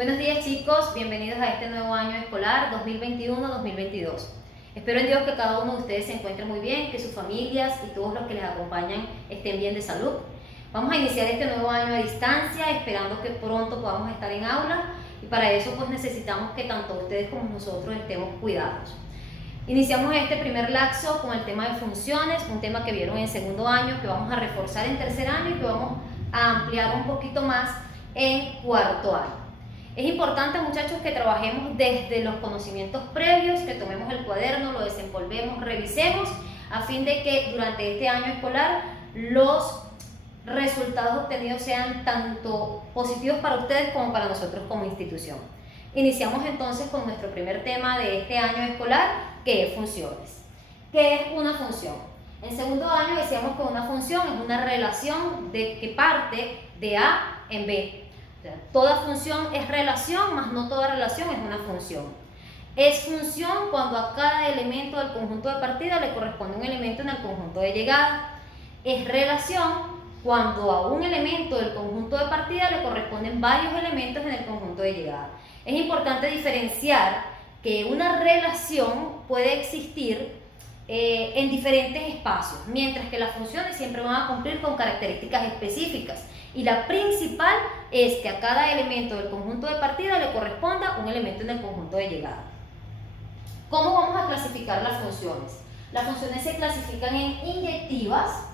Buenos días chicos, bienvenidos a este nuevo año escolar 2021-2022. Espero en Dios que cada uno de ustedes se encuentre muy bien, que sus familias y todos los que les acompañan estén bien de salud. Vamos a iniciar este nuevo año a distancia, esperando que pronto podamos estar en aula y para eso pues necesitamos que tanto ustedes como nosotros estemos cuidados. Iniciamos este primer lapso con el tema de funciones, un tema que vieron en segundo año, que vamos a reforzar en tercer año y que vamos a ampliar un poquito más en cuarto año. Es importante, muchachos, que trabajemos desde los conocimientos previos, que tomemos el cuaderno, lo desenvolvemos, revisemos, a fin de que durante este año escolar los resultados obtenidos sean tanto positivos para ustedes como para nosotros como institución. Iniciamos entonces con nuestro primer tema de este año escolar, que es funciones. ¿Qué es una función? En segundo año decíamos que una función es una relación que parte de A en B. O sea, toda función es relación, mas no toda relación es una función. Es función cuando a cada elemento del conjunto de partida le corresponde un elemento en el conjunto de llegada. Es relación cuando a un elemento del conjunto de partida le corresponden varios elementos en el conjunto de llegada. Es importante diferenciar que una relación puede existir en diferentes espacios, mientras que las funciones siempre van a cumplir con características específicas. Y la principal es que a cada elemento del conjunto de partida le corresponda un elemento en el conjunto de llegada. ¿Cómo vamos a clasificar las funciones? Las funciones se clasifican en inyectivas,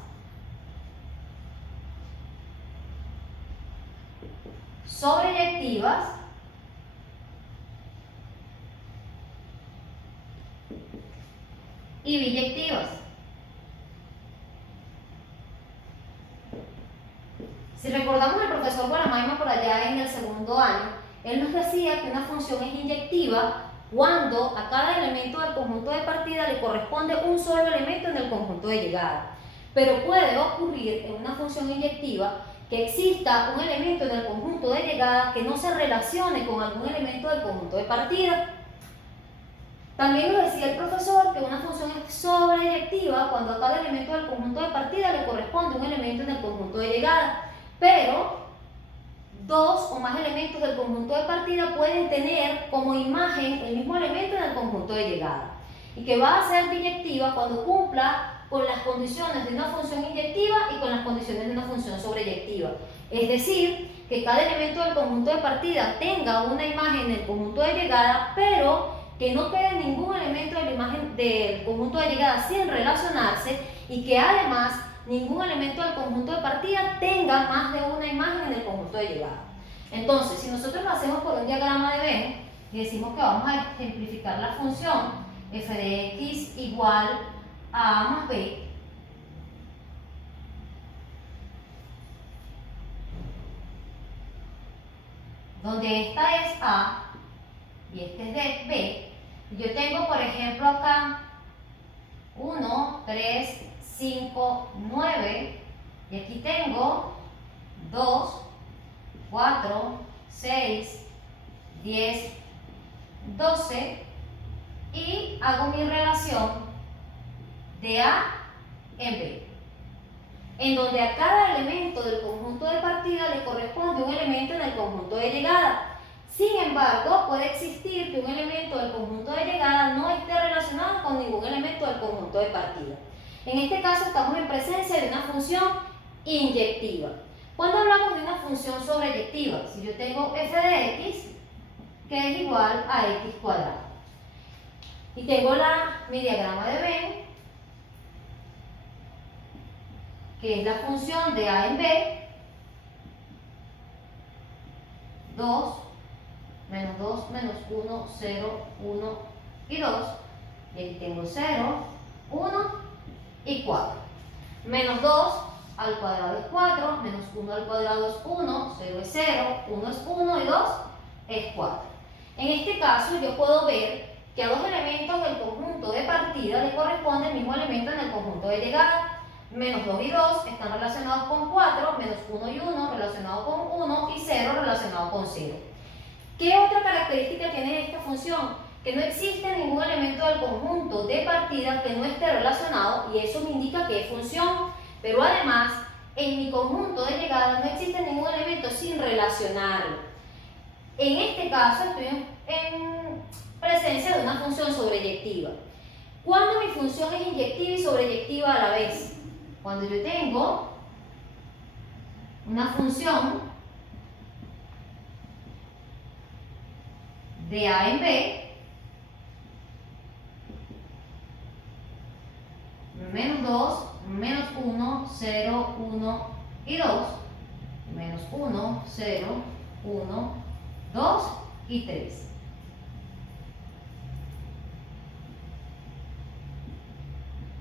sobreyectivas y biyectivas. Si recordamos al profesor Guaramaima por allá en el segundo año, él nos decía que una función es inyectiva cuando a cada elemento del conjunto de partida le corresponde un solo elemento en el conjunto de llegada. Pero puede ocurrir en una función inyectiva que exista un elemento en el conjunto de llegada que no se relacione con algún elemento del conjunto de partida. También nos decía el profesor que una función es sobreyectiva cuando a cada elemento del conjunto de partida le corresponde un elemento en el conjunto de llegada. Pero dos o más elementos del conjunto de partida pueden tener como imagen el mismo elemento en el conjunto de llegada. Y que va a ser biyectiva cuando cumpla con las condiciones de una función inyectiva y con las condiciones de una función sobreyectiva. Es decir, que cada elemento del conjunto de partida tenga una imagen en el conjunto de llegada, pero que no quede ningún elemento de la imagen del conjunto de llegada sin relacionarse y que además ningún elemento del conjunto de partida tenga más de una imagen en el conjunto de llegada. Entonces, si nosotros lo hacemos por un diagrama de Venn y decimos que vamos a ejemplificar la función f de x igual a más b, donde esta es a y este es de b, yo tengo por ejemplo acá 1, 3, 5, 9 y aquí tengo 2, 4, 6, 10, 12 y hago mi relación de A en B, en donde a cada elemento del conjunto de partida le corresponde un elemento en el conjunto de llegada. Sin embargo, puede existir que un elemento del conjunto de llegada no esté relacionado con ningún elemento del conjunto de partida. En este caso estamos en presencia de una función inyectiva. Cuando hablamos de una función sobreyectiva, si yo tengo f de x, que es igual a x cuadrado, y tengo mi diagrama de Venn, que es la función de a en b, 2, menos 2, menos 1, 0, 1 y 2, y aquí tengo 0, 1 y 4. Menos 2 al cuadrado es 4, menos 1 al cuadrado es 1, 0 es 0, 1 es 1 y 2 es 4. En este caso yo puedo ver que a dos elementos del conjunto de partida le corresponde el mismo elemento en el conjunto de llegada. Menos 2 y 2 están relacionados con 4, menos 1 y 1 relacionado con 1 y 0 relacionado con 0. ¿Qué otra característica tiene esta función? Que no existe ningún elemento del conjunto de partida que no esté relacionado y eso me indica que es función, pero además en mi conjunto de llegada no existe ningún elemento sin relacionarlo. En este caso estoy en presencia de una función sobreyectiva. ¿Cuándo mi función es inyectiva y sobreyectiva a la vez? Cuando yo tengo una función de A en B menos 2, menos 1, 0, 1 y 2, menos 1, 0, 1, 2 y 3.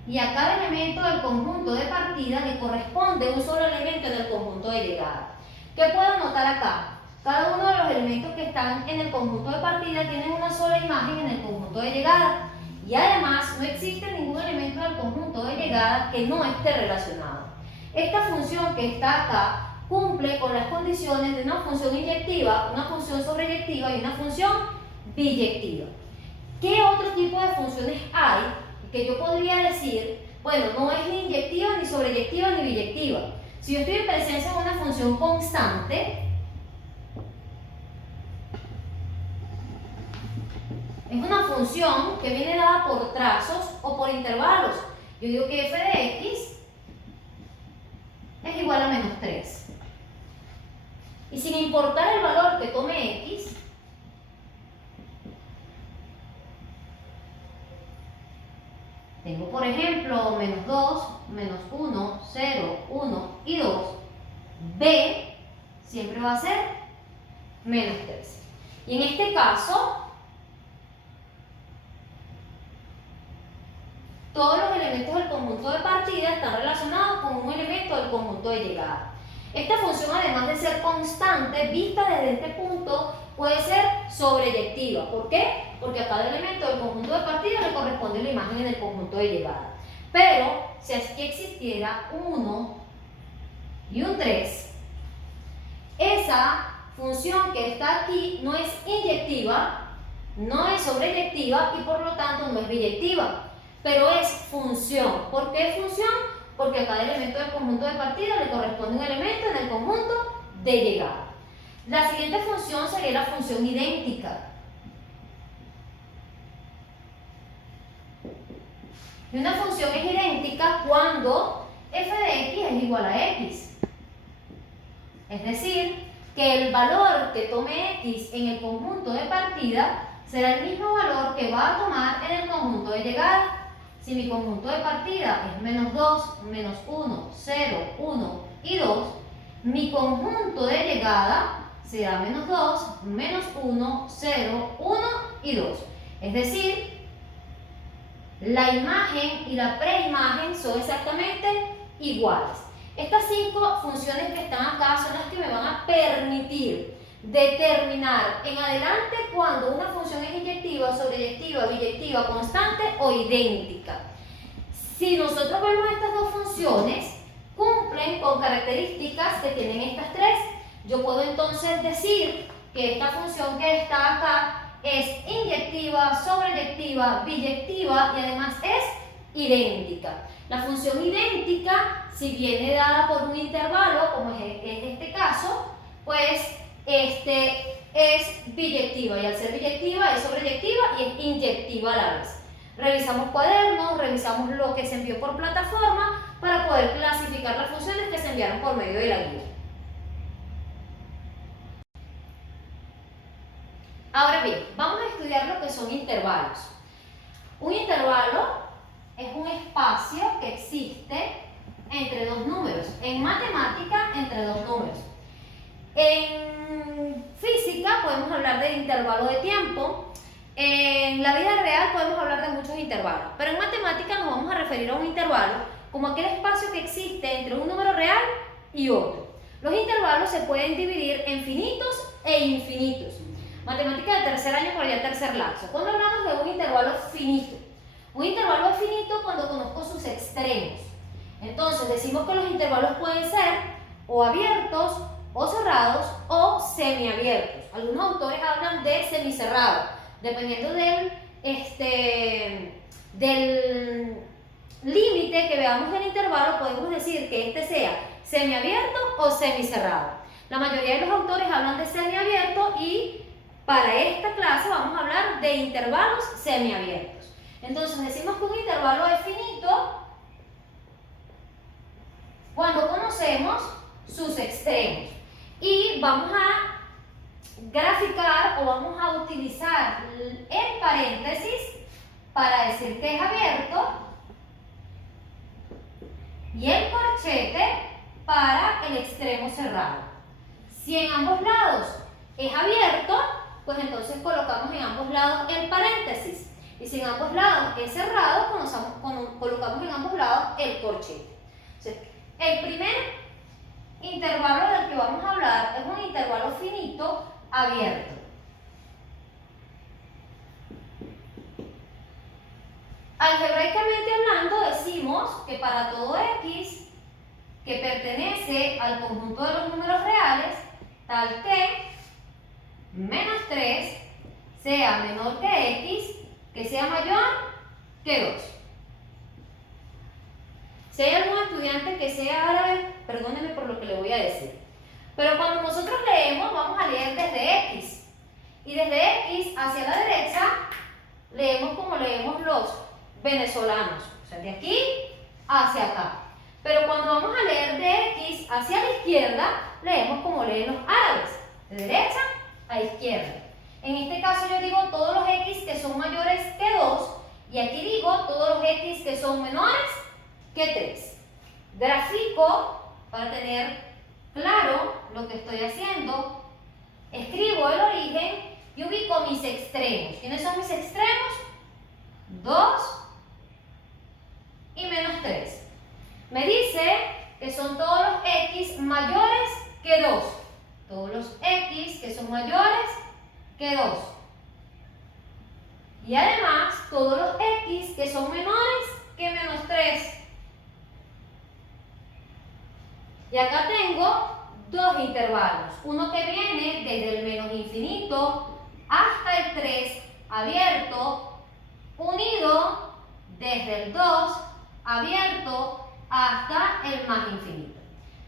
Y a cada elemento del conjunto de partida le corresponde un solo elemento en el conjunto de llegada. ¿Qué puedo notar acá? Cada uno de los elementos que están en el conjunto de partida tienen una sola imagen en el conjunto de llegada. Y además no existe ningún elemento del conjunto de llegada que no esté relacionado. Esta función que está acá cumple con las condiciones de una función inyectiva, una función sobreyectiva y una función biyectiva. ¿Qué otro tipo de funciones hay que yo podría decir, bueno, no es ni inyectiva, ni sobreyectiva, ni biyectiva? Si yo estoy en presencia de una función constante, es una función que viene dada por trazos o por intervalos. Yo digo que f de x es igual a menos 3. Y sin importar el valor que tome x, tengo, por ejemplo, menos 2, menos 1, 0, 1 y 2. B siempre va a ser menos 3. Y en este caso, todos los elementos del conjunto de partida están relacionados con un elemento del conjunto de llegada. Esta función, además de ser constante, vista desde este punto, puede ser sobreyectiva. ¿Por qué? Porque a cada elemento del conjunto de partida le corresponde la imagen en el conjunto de llegada. Pero, si aquí existiera un 1 y un 3, esa función que está aquí no es inyectiva, no es sobreyectiva y por lo tanto no es biyectiva. Pero es función. ¿Por qué es función? Porque a cada elemento del conjunto de partida le corresponde un elemento en el conjunto de llegada. La siguiente función sería la función idéntica. Y una función es idéntica cuando f de x es igual a x. Es decir, que el valor que tome x en el conjunto de partida será el mismo valor que va a tomar en el conjunto de llegada. Si mi conjunto de partida es menos 2, menos 1, 0, 1 y 2, mi conjunto de llegada será menos 2, menos 1, 0, 1 y 2. Es decir, la imagen y la preimagen son exactamente iguales. Estas 5 funciones que están acá son las que me van a permitir determinar en adelante cuando una función es inyectiva, sobreyectiva, biyectiva, constante o idéntica. Si nosotros vemos estas dos funciones, cumplen con características que tienen estas tres. Yo puedo entonces decir que esta función que está acá es inyectiva, sobreyectiva, biyectiva y además es idéntica. La función idéntica, si viene dada por un intervalo, como es este caso, pues es biyectiva, y al ser biyectiva es sobreyectiva y es inyectiva a la vez. Revisamos cuadernos, revisamos lo que se envió por plataforma para poder clasificar las funciones que se enviaron por medio de la guía. Ahora bien, vamos a estudiar lo que son intervalos. Un intervalo es un espacio que existe entre dos números. En matemática, entre dos números. En física podemos hablar de intervalo de tiempo. En la vida real podemos hablar de muchos intervalos. Pero en matemática nos vamos a referir a un intervalo como aquel espacio que existe entre un número real y otro. Los intervalos se pueden dividir en finitos e infinitos. Matemática de tercer año, por allá tercer lapso. Cuando hablamos de un intervalo finito. Un intervalo es finito cuando conozco sus extremos. Entonces decimos que los intervalos pueden ser o abiertos, o cerrados, o semiabiertos. Algunos autores hablan de semicerrado. Dependiendo del límite que veamos del intervalo, podemos decir que este sea semiabierto o semicerrado. La mayoría de los autores hablan de semiabierto y para esta clase vamos a hablar de intervalos semiabiertos. Entonces decimos que un intervalo es finito cuando conocemos sus extremos. Y vamos a graficar o vamos a utilizar el paréntesis para decir que es abierto y el corchete para el extremo cerrado. Si en ambos lados es abierto, pues entonces colocamos en ambos lados el paréntesis. Y si en ambos lados es cerrado, colocamos en ambos lados el corchete. Entonces, el primer intervalo del que vamos a hablar es un intervalo finito abierto. Algebraicamente hablando, decimos que para todo x que pertenece al conjunto de los números reales, tal que menos 3 sea menor que x, que sea mayor que 2. Si hay algún estudiante que sea árabe, perdónenme por lo que le voy a decir. Pero cuando nosotros leemos, vamos a leer desde x. Y desde x hacia la derecha, leemos como leemos los venezolanos. O sea, de aquí hacia acá. Pero cuando vamos a leer de x hacia la izquierda, leemos como leen los árabes. De derecha a izquierda. En este caso yo digo todos los x que son mayores que 2. Y aquí digo todos los x que son menores que 3. Grafico para tener claro lo que estoy haciendo. Escribo el origen y ubico mis extremos. ¿Quiénes son mis extremos? 2 y menos 3. Me dice que son todos los x mayores que 2. Todos los x que son mayores que 2. Y además todos los x que son menores que menos 3. Y acá tengo dos intervalos. Uno que viene desde el menos infinito hasta el 3 abierto, unido desde el 2 abierto hasta el más infinito.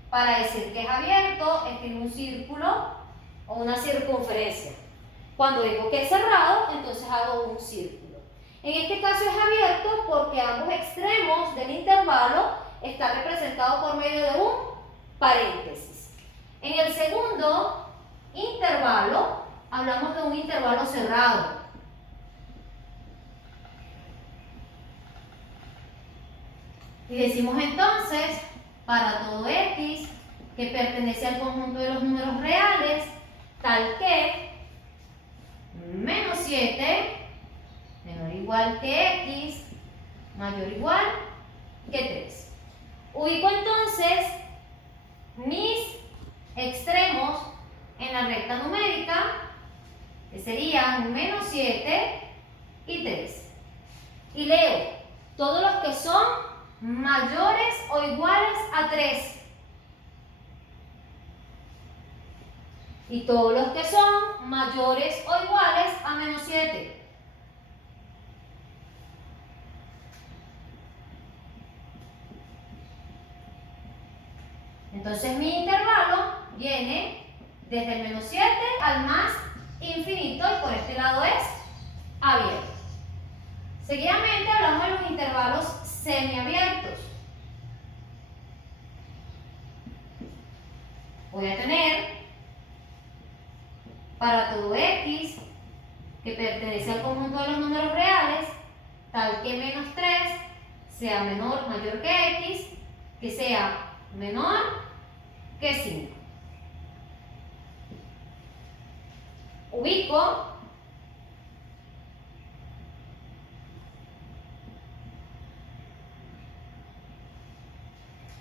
Para decir que es abierto, escribo un círculo o una circunferencia. Cuando digo que es cerrado, entonces hago un círculo. En este caso es abierto porque ambos extremos del intervalo están representados por medio de un paréntesis. En el segundo intervalo, hablamos de un intervalo cerrado. Y decimos entonces, para todo x que pertenece al conjunto de los números reales, tal que menos 7 menor o igual que x mayor o igual que 3. Ubico entonces mis extremos en la recta numérica, que serían menos 7 y 3. Y leo todos los que son mayores o iguales a 3. Y todos los que son mayores o iguales a menos 7. Entonces mi intervalo viene desde el menos 7 al más infinito y por este lado es abierto. Seguidamente hablamos de los intervalos semiabiertos. Voy a tener para todo x que pertenece al conjunto de los números reales, tal que menos 3 sea menor mayor que x, que sea menor que 5. Ubico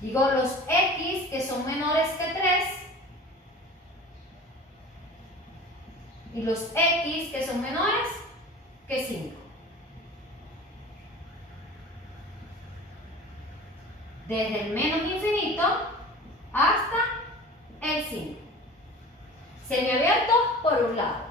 digo los x que son menores que 3 y los x que son menores que 5. Desde el menos infinito hasta el 5. Semiabierto por un lado.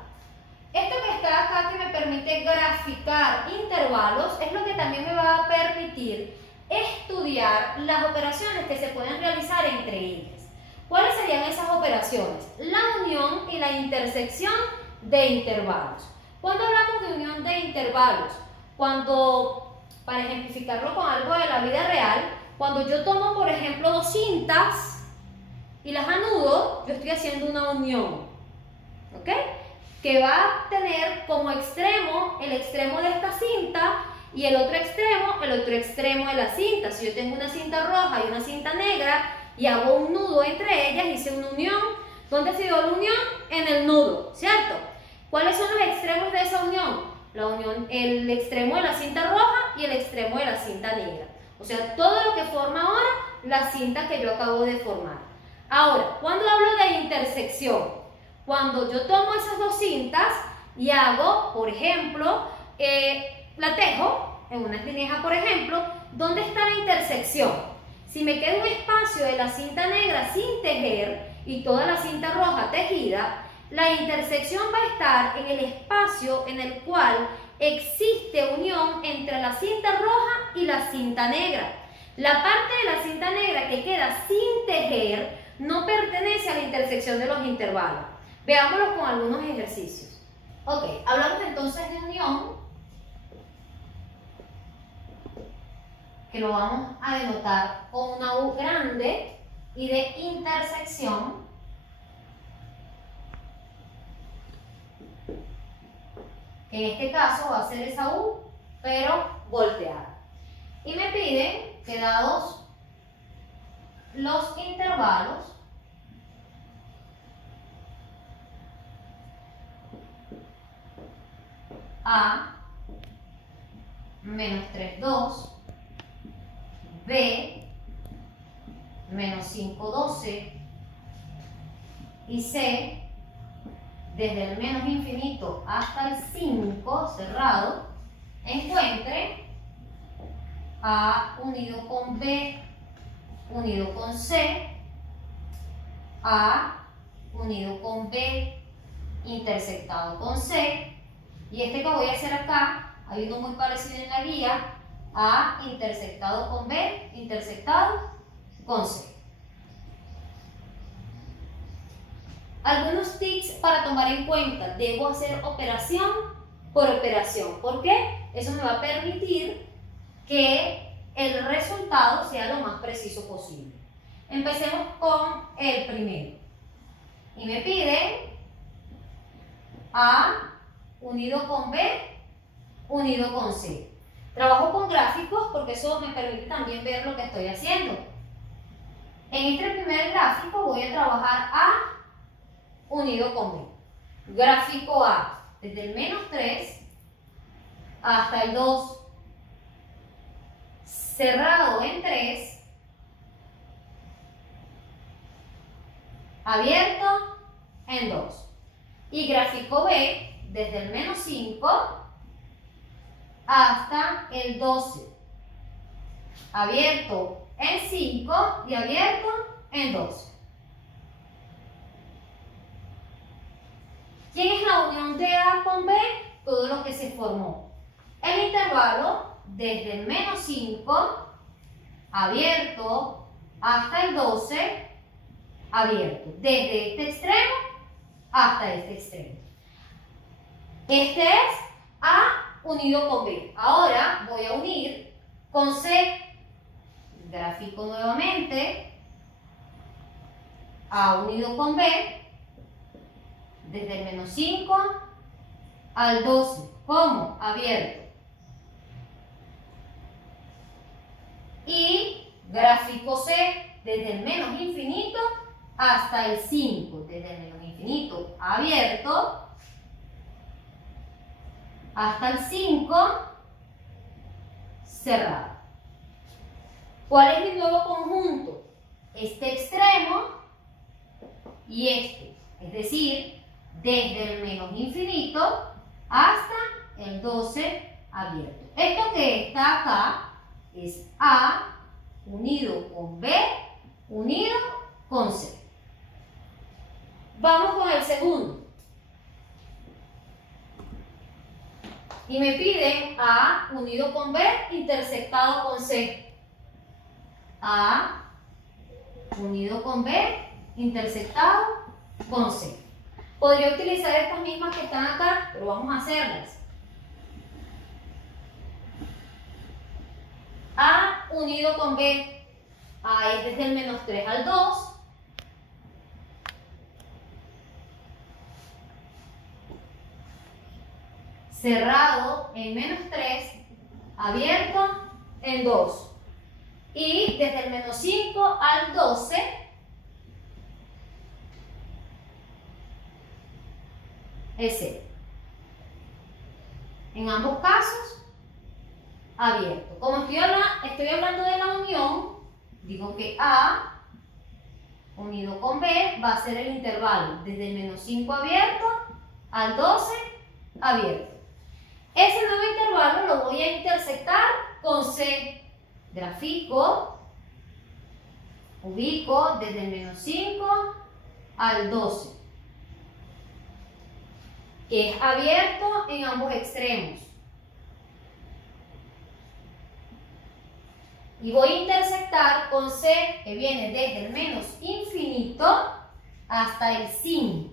Esto que está acá que me permite graficar intervalos es lo que también me va a permitir estudiar las operaciones que se pueden realizar entre ellas. ¿Cuáles serían esas operaciones? La unión y la intersección de intervalos. ¿Cuándo hablamos de unión de intervalos? Cuando, para ejemplificarlo con algo de la vida real, cuando yo tomo, por ejemplo, dos cintas y las anudo, yo estoy haciendo una unión, ¿ok? Que va a tener como extremo el extremo de esta cinta y el otro extremo de la cinta. Si yo tengo una cinta roja y una cinta negra y hago un nudo entre ellas, hice una unión. ¿Dónde se dio la unión? En el nudo, ¿cierto? ¿Cuáles son los extremos de esa unión? La unión, el extremo de la cinta roja y el extremo de la cinta negra. O sea, todo lo que forma ahora la cinta que yo acabo de formar. Ahora, ¿cuándo hablo de intersección? Cuando yo tomo esas dos cintas y hago, por ejemplo, la tejo en una tineja, por ejemplo, ¿dónde está la intersección? Si me queda un espacio de la cinta negra sin tejer y toda la cinta roja tejida, la intersección va a estar en el espacio en el cual existe unión entre la cinta roja y la cinta negra. La parte de la cinta negra que queda sin tejer no pertenece a la intersección de los intervalos. Veámoslo con algunos ejercicios. Ok, hablamos entonces de unión, que lo vamos a denotar con una U grande, y de intersección, que en este caso va a ser esa U, pero volteada. Y me piden que dados los intervalos, A menos 3, 2, B menos 5, 12 y C desde el menos infinito hasta el 5 cerrado, encuentre A unido con B unido con C, A unido con B intersectado con C, y este que voy a hacer acá, hay uno muy parecido en la guía, A intersectado con B intersectado con C. Algunos tips para tomar en cuenta: debo hacer operación por operación. ¿Por qué? Eso me va a permitir que el resultado sea lo más preciso posible. Empecemos con el primero. Y me piden A unido con B unido con C. Trabajo con gráficos porque eso me permite también ver lo que estoy haciendo. En este primer gráfico voy a trabajar A unido con B. Gráfico A, desde el menos 3 hasta el 2, cerrado en 3, abierto en 2. Y gráfico B, desde el menos 5 hasta el 12, abierto en 5 y abierto en 12. ¿Quién es la unión de A con B? Todo lo que se formó. El intervalo desde el menos 5, abierto, hasta el 12, abierto. Desde este extremo hasta este extremo. Este es A unido con B. Ahora voy a unir con C. Gráfico nuevamente. A unido con B. Desde el menos 5 al 12. ¿Cómo? Abierto. Y gráfico C, desde el menos infinito hasta el 5. Desde el menos infinito abierto hasta el 5 cerrado. ¿Cuál es mi nuevo conjunto? Este extremo y este. Es decir, desde el menos infinito hasta el 12 abierto. Esto que está acá es A unido con B unido con C. Vamos con el segundo. Y me piden A unido con B intersectado con C. A unido con B intersectado con C. Podría utilizar estas mismas que están acá, pero vamos a hacerlas. A unido con B. A es desde el menos 3 al 2. Cerrado en menos 3, abierto en 2. Y desde el menos 5 al 12, es 0. En ambos casos, abierto. Como estoy hablando de la unión, digo que A unido con B va a ser el intervalo desde el menos 5 abierto al 12 abierto. Ese nuevo intervalo lo voy a intersectar con C. Grafico, ubico desde el menos 5 al 12, que es abierto en ambos extremos. Y voy a intersectar con C, que viene desde el menos infinito hasta el 5.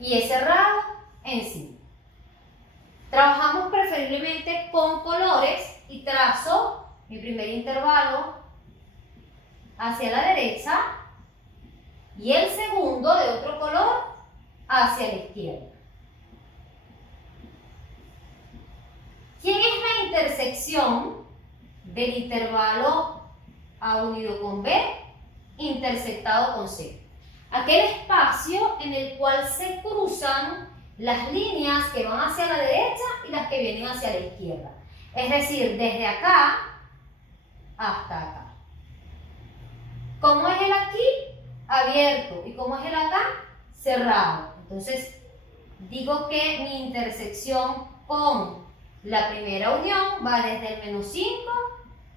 Y es cerrado en 5. Trabajamos preferiblemente con colores y trazo mi primer intervalo hacia la derecha y el segundo de otro color hacia la izquierda. ¿Quién es la intersección del intervalo A unido con B intersectado con C? Aquel espacio en el cual se cruzan las líneas que van hacia la derecha y las que vienen hacia la izquierda. Es decir, desde acá hasta acá. ¿Cómo es el aquí? Abierto. ¿Y cómo es el acá? Cerrado. Entonces, digo que mi intersección con la primera unión va desde el menos 5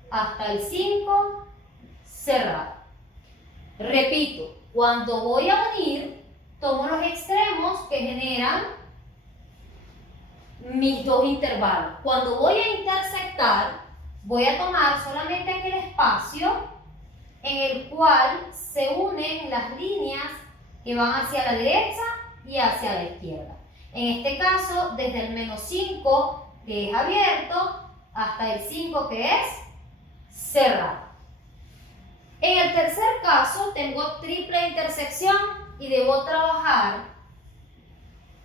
hasta el 5 cerrado. Repito, cuando voy a unir, tomo los extremos que generan mis dos intervalos. Cuando voy a intersectar, voy a tomar solamente aquel espacio en el cual se unen las líneas que van hacia la derecha y hacia la izquierda. En este caso, desde el menos 5, que es abierto, hasta el 5, que es cerrado. En el tercer caso, tengo triple intersección y debo trabajar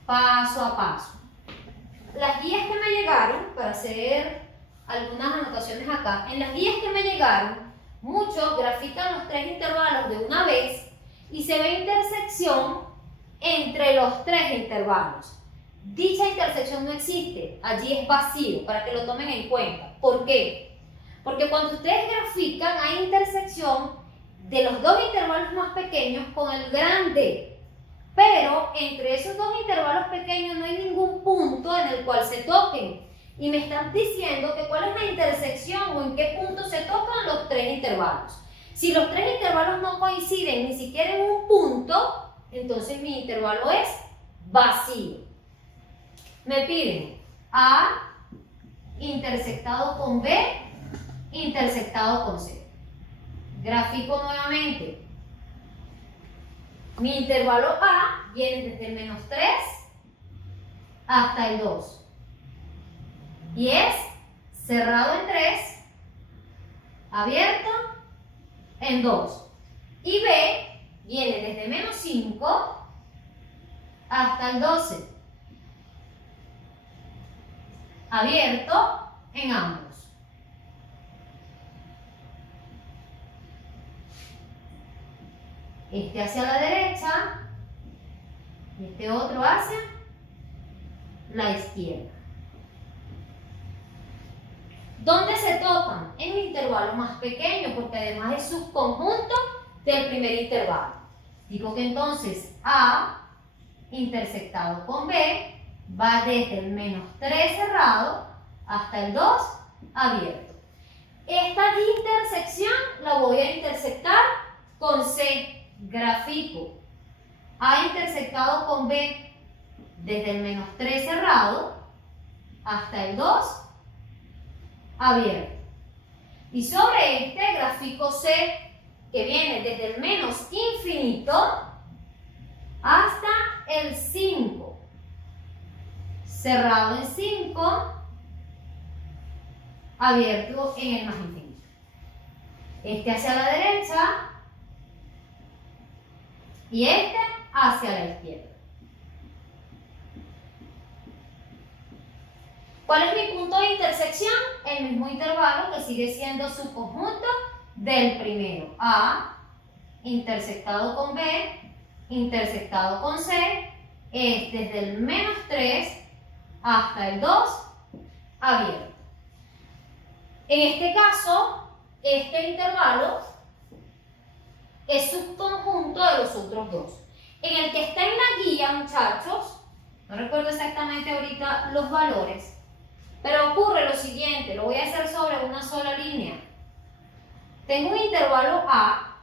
paso a paso. Las guías que me llegaron, para hacer algunas anotaciones acá, en las guías que me llegaron, muchos grafican los tres intervalos de una vez y se ve intersección entre los tres intervalos. Dicha intersección no existe, allí es vacío, para que lo tomen en cuenta. ¿Por qué? Porque cuando ustedes grafican hay intersección de los dos intervalos más pequeños con el grande, pero entre esos dos intervalos pequeños no hay ningún punto en el cual se toquen. Y me están diciendo que cuál es la intersección o en qué punto se tocan los tres intervalos. Si los tres intervalos no coinciden ni siquiera en un punto, entonces mi intervalo es vacío. Me piden A intersectado con B intersectado con C. Grafico nuevamente. Mi intervalo A viene desde el menos 3 hasta el 2. Y es cerrado en 3, abierto en 2. Y B viene desde menos 5 hasta el 12. Abierto en ambos. Este hacia la derecha y este otro hacia la izquierda. ¿Dónde se tocan? En el intervalo más pequeño, porque además es subconjunto del primer intervalo. Digo que entonces A intersectado con B va desde el menos 3 cerrado hasta el 2 abierto. Esta intersección la voy a intersectar con C. Grafico A intersectado con B desde el menos 3 cerrado hasta el 2 abierto. Y sobre este gráfico C, que viene desde el menos infinito hasta el 5, cerrado en 5, abierto en el más infinito. Este hacia la derecha y este hacia la izquierda. ¿Cuál es mi punto de intersección? El mismo intervalo que sigue siendo subconjunto del primero. A intersectado con B, intersectado con C, es desde el menos 3 hasta el 2, abierto. En este caso, este intervalo es subconjunto de los otros dos. En el que está en la guía, muchachos, no recuerdo exactamente ahorita los valores, pero ocurre lo siguiente, lo voy a hacer sobre una sola línea. Tengo un intervalo A,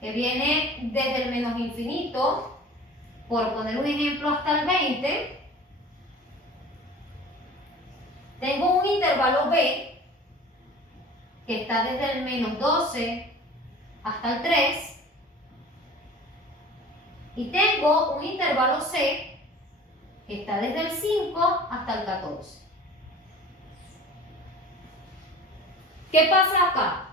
que viene desde el menos infinito, por poner un ejemplo, hasta el 20. Tengo un intervalo B, que está desde el menos 12 hasta el 3. Y tengo un intervalo C, que está desde el 5 hasta el 14. ¿Qué pasa acá?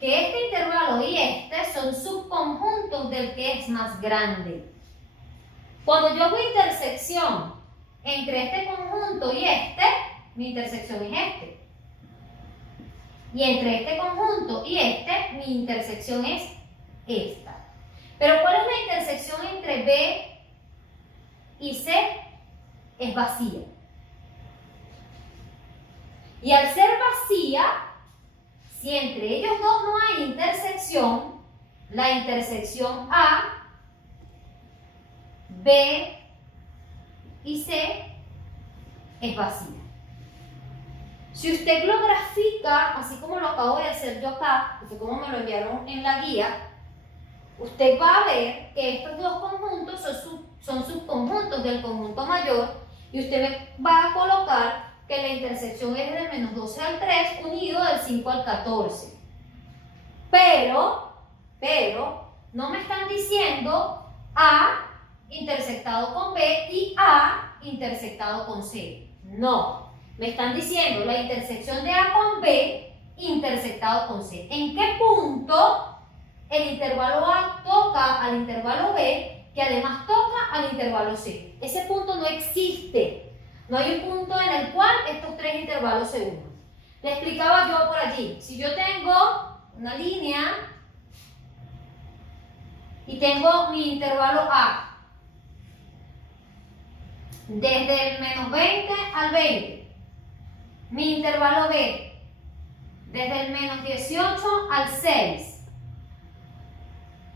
Que este intervalo y este son subconjuntos del que es más grande. Cuando yo hago intersección entre este conjunto y este, mi intersección es este. Y entre este conjunto y este, mi intersección es esta. Pero ¿cuál es la intersección entre B y C? Es vacía. Y al ser vacía, si entre ellos dos no hay intersección, la intersección A, B y C es vacía. Si usted lo grafica, así como lo acabo de hacer yo acá, que fue como me lo enviaron en la guía, usted va a ver que estos dos conjuntos son subconjuntos del conjunto mayor, y usted me va a colocar que la intersección es del menos 12 al 3 unido del 5 al 14. Pero, no me están diciendo A intersectado con B y A intersectado con C. No, me están diciendo la intersección de A con B intersectado con C. ¿En qué punto el intervalo A toca al intervalo B, que además toca al intervalo C? Ese punto no existe. No hay un punto en el cual estos tres intervalos se unan. Le explicaba yo por allí. Si yo tengo una línea y tengo mi intervalo A desde el menos 20 al 20, mi intervalo B desde el menos 18 al 6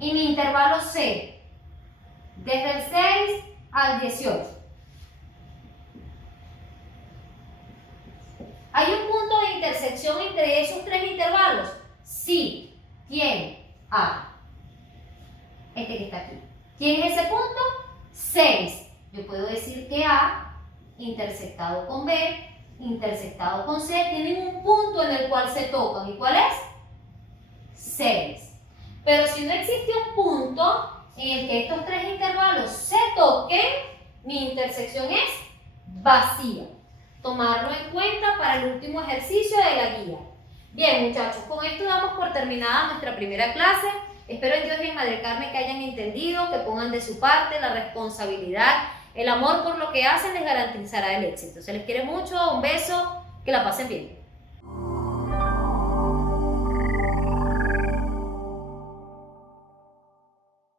y mi intervalo C desde el 6 al 18. ¿Hay un punto de intersección entre esos tres intervalos? Sí, ¿quién? A. Este que está aquí. ¿Quién es ese punto? 6. Yo puedo decir que A, intersectado con B, intersectado con C, tienen un punto en el cual se tocan. ¿Y cuál es? 6. Pero si no existe un punto en el que estos tres intervalos se toquen, mi intersección es vacía. Tomarlo en cuenta para el último ejercicio de la guía. Bien, muchachos, con esto damos por terminada nuestra primera clase. Espero en Dios y en Madre Carmen que hayan entendido, que pongan de su parte la responsabilidad, el amor por lo que hacen les garantizará el éxito. Se les quiere mucho, un beso, que la pasen bien.